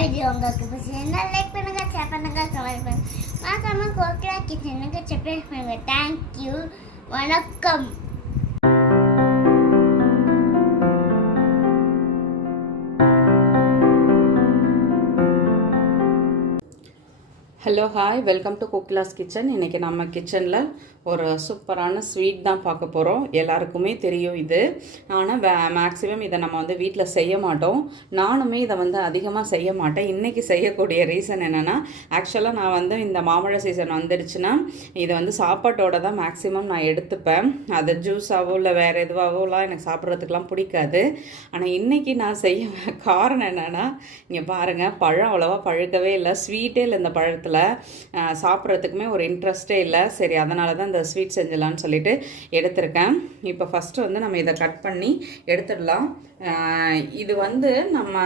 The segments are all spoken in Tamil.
வீடியோ உங்களுக்கு பிடிச்சிருந்தா லைக் பண்ணுங்கள் ஷேர் பண்ணுங்கள் கமெண்ட் பண்ணுங்கள் மறக்காம கோக்கிலா கிச்சனுக்கு சப்ஸ்கிரைப் பண்ணுங்கள் தேங்க்யூ வணக்கம். Hello hi welcome to Kokila's kitchen இன்றைக்கி நம்ம கிச்சனில் ஒரு சூப்பரான ஸ்வீட் தான் பார்க்க போகிறோம் எல்லாருக்குமே தெரியும் இது. ஆனால் வே மேக்ஸிமம் இதை நம்ம வந்து வீட்டில் செய்ய மாட்டோம். நானுமே இதை வந்து அதிகமாக செய்ய மாட்டேன். இன்றைக்கி செய்யக்கூடிய ரீசன் என்னென்னா ஆக்சுவலாக நான் வந்து இந்த மாம்பழ சீசன் வந்துடுச்சுன்னா இதை வந்து சாப்பாட்டோட தான் மேக்ஸிமம் நான் எடுத்துப்பேன். அது ஜூஸாவோ இல்லை வேறு எதுவாகவோலாம் எனக்கு சாப்பிட்றதுக்கெலாம் பிடிக்காது. ஆனால் இன்றைக்கி நான் செய்ய காரணம் என்னென்னா இங்கே பாருங்கள் பழம் அவ்வளோவா பழுக்கவே இல்லை. ஸ்வீட்டே இல்லை இந்த பழத்தில். சாப்பிட்றதுக்குமே ஒரு இன்ட்ரெஸ்ட்டே இல்லை. சரி அதனால தான் இந்த ஸ்வீட் செஞ்சிடலான்னு சொல்லிட்டு எடுத்திருக்கேன். இப்போ ஃபஸ்ட்டு வந்து நம்ம இதை கட் பண்ணி எடுத்துடலாம். இது வந்து நம்ம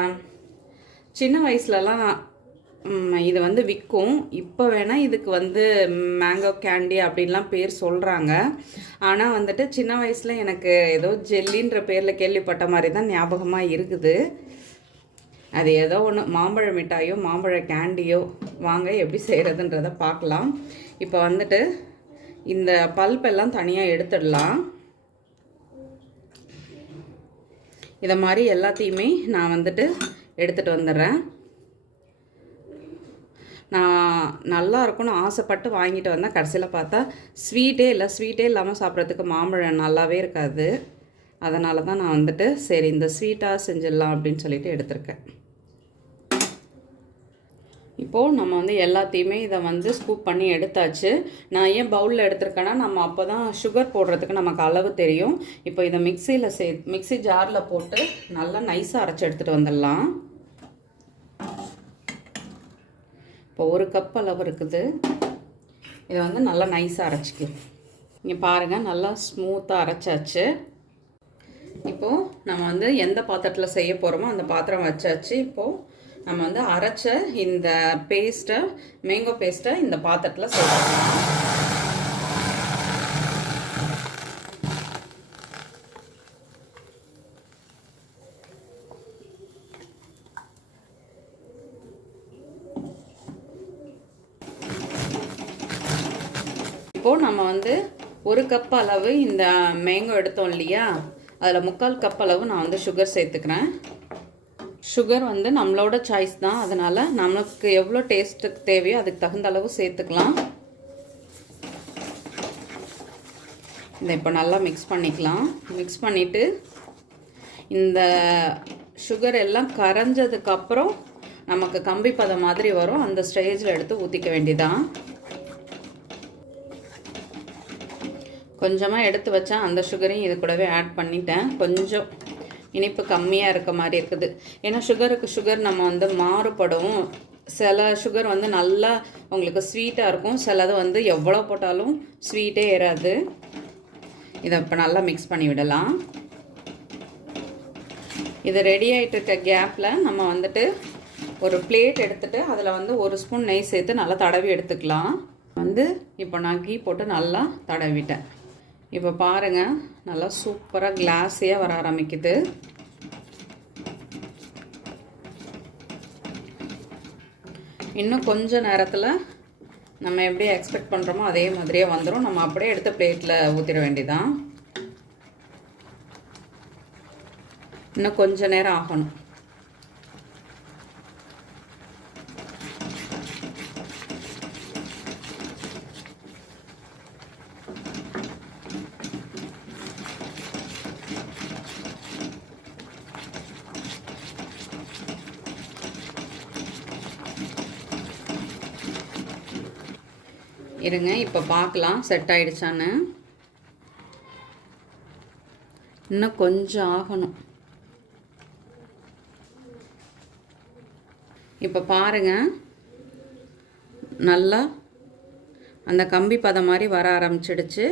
சின்ன வயசுலலாம் இது வந்து விற்கும் இப்போ வேணால் இதுக்கு வந்து மேங்கோ கேண்டி அப்படின்லாம் பேர் சொல்கிறாங்க ஆனால் வந்துட்டு சின்ன வயசில் எனக்கு ஏதோ ஜெல்லின்ற பேரில் கேள்விப்பட்ட மாதிரி தான் ஞாபகமாக இருக்குது. அது ஏதோ ஒன்று மாம்பழ மிட்டாயோ மாம்பழ கேண்டியோ வாங்க எப்படி செய்கிறதுன்றத பார்க்கலாம். இப்போ வந்துட்டு இந்த பல்பெல்லாம் தனியாக எடுத்துடலாம். இதை மாதிரி எல்லாத்தையுமே நான் வந்துட்டு எடுத்துகிட்டு வந்துடுறேன். நான் நல்லா இருக்கும்னு ஆசைப்பட்டு வாங்கிட்டு வந்தேன். கடைசியில் பார்த்தா ஸ்வீட்டே இல்லை ஸ்வீட்டே இல்லாமல் சாப்பிட்றதுக்கு மாம்பழம் நல்லாவே இருக்காது. அதனால தான் நான் வந்துட்டு சரி இந்த ஸ்வீட்டாக செஞ்சிடலாம் அப்படின்னு சொல்லிட்டு எடுத்திருக்கேன். இப்போது நம்ம வந்து எல்லாத்தையுமே இதை வந்து ஸ்கூப் பண்ணி எடுத்தாச்சு. நான் ஏன் பவுலில் எடுத்திருக்கேன்னா நம்ம அப்போ தான் சுகர் போடுறதுக்கு நமக்கு அளவு தெரியும். இப்போ இதை மிக்சியில் சே மிக்ஸி ஜாரில் போட்டு நல்லா நைஸாக அரைச்சி எடுத்துகிட்டு வந்துடலாம். இப்போ ஒரு கப் அளவு இருக்குது. இதை வந்து நல்லா நைஸாக அரைச்சிக்கலாம் இங்கே பாருங்கள் நல்லா ஸ்மூத்தாக அரைச்சாச்சு. இப்போது நம்ம வந்து எந்த பாத்திரத்தில் செய்ய போகிறோமோ அந்த பாத்திரம் வச்சாச்சு. இப்போது நம்ம வந்து அரைச்ச இந்த பேஸ்ட்டை மேங்கோ பேஸ்ட்டை இந்த பாத்திரத்தில் சேர்த்துக்கலாம். இப்போது நம்ம வந்து ஒரு கப் அளவு இந்த மேங்கோ எடுத்தோம் இல்லையா? அதில் முக்கால் கப் அளவு நான் வந்து சுகர் சேர்த்துக்கிறேன். சுகர் வந்து நம்மளோட சாய்ஸ் தான். அதனால் நமக்கு எவ்வளோ டேஸ்ட்டுக்கு தேவையோ அதுக்கு தகுந்த அளவு சேர்த்துக்கலாம். இதை இப்போ நல்லா மிக்ஸ் பண்ணிக்கலாம். மிக்ஸ் பண்ணிவிட்டு இந்த சுகர் எல்லாம் கரைஞ்சதுக்கப்புறம் நமக்கு கம்பி பதம் மாதிரி வரும். அந்த ஸ்டேஜில் எடுத்து ஊற்றிக்க வேண்டியதான் கொஞ்சமாக எடுத்து வச்சா அந்த சுகரையும் இது கூடவே ஆட் பண்ணிட்டேன். கொஞ்சம் இனிப்பு கம்மியாக இருக்க மாதிரி இருக்குது. ஏன்னா சுகருக்கு சுகர் நம்ம வந்து மாறுபடும். சில சுகர் வந்து நல்லா உங்களுக்கு ஸ்வீட்டாக இருக்கும். சிலது வந்து எவ்வளோ போட்டாலும் ஸ்வீட்டே ஏறாது. இதை இப்போ நல்லா மிக்ஸ் பண்ணி விடலாம். இது ரெடி ஆகிட்டு இருக்க கேப்பில் நம்ம வந்துட்டு ஒரு பிளேட் எடுத்துகிட்டு அதில் வந்து ஒரு ஸ்பூன் நெய் சேர்த்து நல்லா தடவி எடுத்துக்கலாம். வந்து இப்போ நான் கீ போட்டு நல்லா தடவிட்டேன். இப்போ பாருங்கள் நல்லா சூப்பராக கிளாஸியாக வர ஆரம்பிக்குது. இன்னும் கொஞ்ச நேரத்தில் நம்ம எப்படி எக்ஸ்பெக்ட் பண்ணுறோமோ அதே மாதிரியே வந்துடும் நம்ம அப்படியே எடுத்து பிளேட்டில் ஊற்றிட வேண்டியதான் இன்னும் கொஞ்ச நேரம் ஆகணும். இருங்க இப்போ பார்க்கலாம் செட் ஆயிடுச்சான்னு. இன்னும் கொஞ்சம் ஆகணும். இப்போ பாருங்க. நல்லா அந்த கம்பி பதம் மாதிரி வர ஆரம்பிச்சிடுச்சு.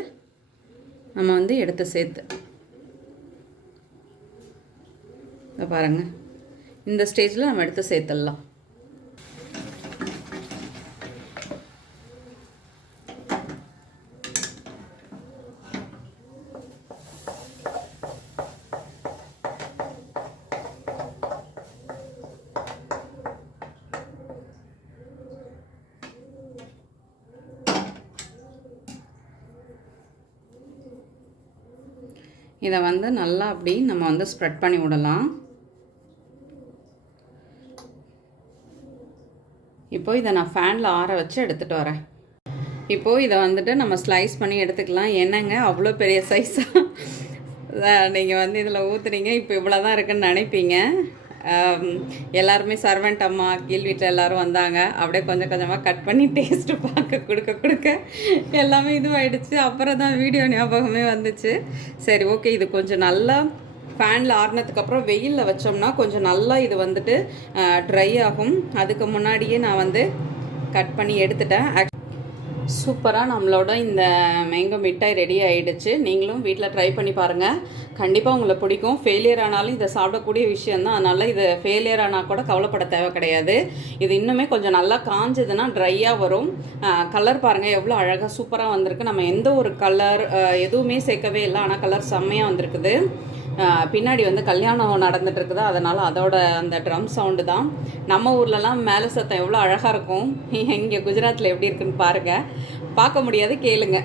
நம்ம வந்து எடுத்து சேர்த்து. இதை பாருங்கள் இந்த ஸ்டேஜில் நம்ம எடுத்து சேர்த்துடலாம். இதை வந்து நல்லா அப்படி நம்ம வந்து ஸ்ப்ரெட் பண்ணி விடலாம். இப்போ இதை நான் ஃபேனில் ஆற வச்சு எடுத்துகிட்டு வரேன். இப்போது இதை வந்துட்டு நம்ம ஸ்லைஸ் பண்ணி எடுத்துக்கலாம். என்னங்க? அவ்வளோ பெரிய சைஸாக நீங்கள் வந்து இதில் ஊற்றுறீங்க இப்போ இவ்வளோ தான் இருக்குன்னு நினைப்பீங்க. எல்லாருமே சர்வெண்ட் அம்மா கீழ் வீட்டில் எல்லாரும் வந்தாங்க. அப்படியே கொஞ்சம் கொஞ்சமாக கட் பண்ணி டேஸ்ட்டு பார்க்க கொடுக்க கொடுக்க எல்லாமே இதுவாயிடுச்சு. அப்புறம் தான் வீடியோ ஞாபகமே வந்துச்சு. சரி ஓகே இது கொஞ்சம் நல்லா ஃபேனில் ஆறுனதுக்கப்புறம் வெயிலில் வச்சோம்னா கொஞ்சம் நல்லா இது வந்துட்டு ட்ரை ஆகும். அதுக்கு முன்னாடியே நான் வந்து கட் பண்ணி எடுத்துட்டேன். சூப்பராக நம்மளோட இந்த மேங்கோ மிட்டாய் ரெடி ஆகிடுச்சு நீங்களும் வீட்டில் ட்ரை பண்ணி பாருங்கள் கண்டிப்பாக உங்களை பிடிக்கும். ஃபெயிலியர் ஆனாலும் இதை சாப்பிடக்கூடிய விஷயந்தான் அதனால் இது ஃபெயிலியர் ஆனால் கூட கவலைப்பட தேவை கிடையாது. இது இன்னுமே கொஞ்சம் நல்லா காஞ்சதுன்னா ட்ரையாக வரும். கலர் பாருங்கள் எவ்வளோ அழகாக சூப்பராக வந்திருக்கு. நம்ம எந்த ஒரு கலர் எதுவுமே சேர்க்கவே இல்லை. ஆனால் கலர் செம்மையாக வந்திருக்குது. பின்னாடி வந்து கல்யாணம் நடந்துட்டு இருக்குது அதனால் அதோட அந்த ட்ரம் சவுண்டு தான். நம்ம ஊர்லலாம் மேலே சத்தம் எவ்வளோ அழகாக இருக்கும். இங்கே குஜராத்தில் எப்படி இருக்குன்னு பாருங்கள் பார்க்க முடியாது கேளுங்க.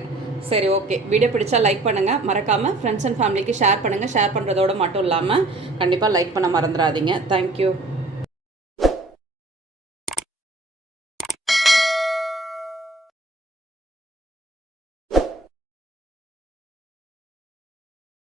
சரி ஓகே. வீடியோ பிடிச்சா லைக் பண்ணுங்கள் மறக்காமல் ஃப்ரெண்ட்ஸ் அண்ட் ஃபேமிலிக்கு ஷேர் பண்ணுங்கள் ஷேர் பண்ணுறதோட மட்டும் இல்லாமல் கண்டிப்பாக லைக் பண்ண மறந்துடாதீங்க. தேங்க்யூ